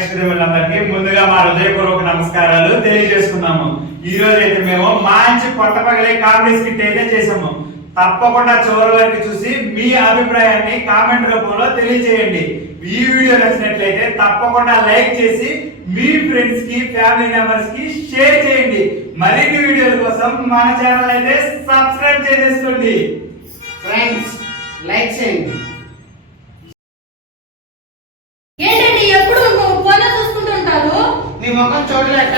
ప్రేక్షకులందరికీ ముందుగా మా హృదయపూర్వక నమస్కారాలు తెలియజేస్తున్నాము. ఈ రోజు అయితే మేము మంచి పొట్టపగలే కామెడీ స్కిట్ అయితే చేసాము. తప్పకుండా చివరి వరకు చూసి మీ అభిప్రాయాన్ని కామెంట్ రూపంలో తెలియజేయండి. ఈ వీడియో నచ్చినట్లయితే తప్పకుండా లైక్ చేసి మీ ఫ్రెండ్స్ కి ఫ్యామిలీ మెంబర్స్ కి షేర్ చేయండి. మరిన్ని వీడియోల కోసం మన ఛానల్ అయితే సబ్స్క్రైబ్ చేసుకోండి. ఫ్రెండ్స్ లైక్ చేయండి. ఏంటండి ఎప్పుడు ఫోన్ చూసుకుంటూ ఉంటారు? నీ ముఖం చూడలేక.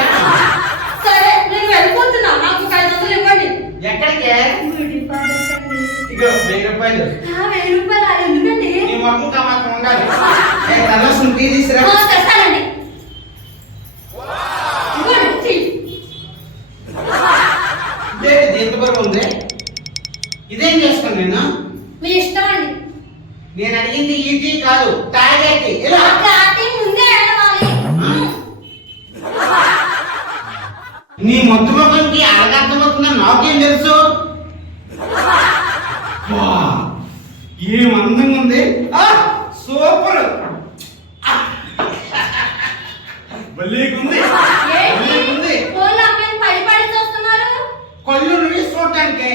సరే నేను వెళ్ళిపోతున్నా, నాకు 500 ఇవ్వండి. ఎక్కడికి? ఇగో 1000 రూపాయలు. 1000 రూపాయలు ఎందుకండి? నీ ముఖం కామాత్రం ఉండాలి. నేను తలసం టీ తీసురా. తెస్తానండి. ఇదేంటి ఎంత బరువు ఉంది? ఇదేం చేస్తాను నేను? మీ ఇష్టం అండి. నేను అడిగింది ఈ టీ కాదు, తాగేటి. ఇలా ముందే అడగాలి. నీ మొత్తం ముఖంకి అడగర్థమవుతుందని నాకేం తెలుసు? ఏం అందంగా ఉంది. సూపర్. భలేగుంది. కళ్ళు నువ్వు చూడటానికి.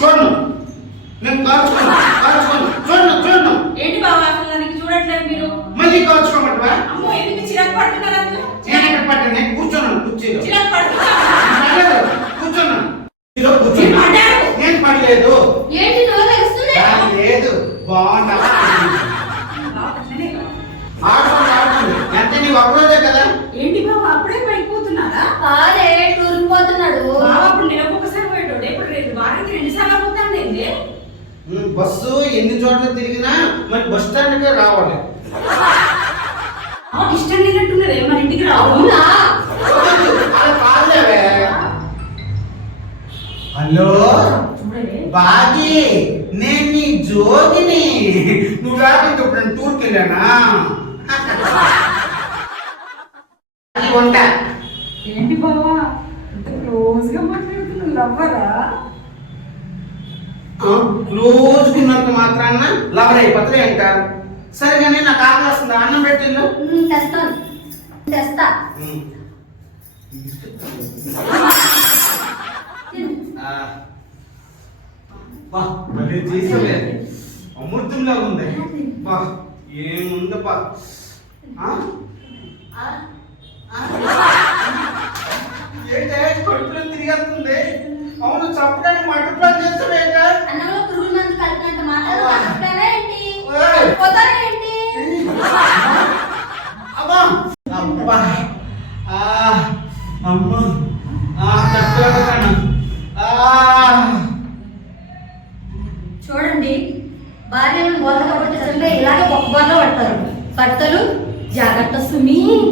చూడను నేను చూడను. ఏంటి బాబా చూడట్లేదు మీరు? మళ్ళీ కాల్చుకోమంటవా? అమ్మో ఎందుకు చిరాకు పడుతున్నారు? నేను ఎక్కడ పట్టాను? నేను కూర్చోను. కూర్చోను. చిరాకు పడుతున్నా కూర్చోను. నేను పడలేదు. ఏంటి నువ్వు తెలుస్తుంది? లేదు బాగుండా. ఆడుకోండి. ఎంత నీ ఒక్కరోజే కదా. ఏంటి బాబు అప్పుడే పైపోతున్నారా? అదే టూర్కి పోతున్నాడు బాబు. అప్పుడు నేను ఒక్కొక్కసారి పోయేటోడే, ఇప్పుడు వారానికి 2 సార్లు పోతానండి. బస్సు ఎన్ని చోట్ల తిరిగినా మరి బస్ స్టాండ్కే రావాలి. ఇష్టం లేనట్టున్నదే మన ఇంటికి రావునా? హలో బాగి, నేను నీ జోగిని. నువ్వు రాకుండా ఇప్పుడు టూర్కి వెళ్ళానా? వంట ఏంటి బావా ఇంత క్లోజ్ గా మాట్లాడుతున్నా? లవ్వరా? క్లోజ్ ఉన్నంత మాత్రాన లవర్ అయిపోతే అంట. సరే కానీ నాకు ఆకలి వస్తుంది, అన్నం పెట్టిల్లు. తెస్తా. చేసావే, అమృతంలా ఉంది. బా ఏముందబ్బా.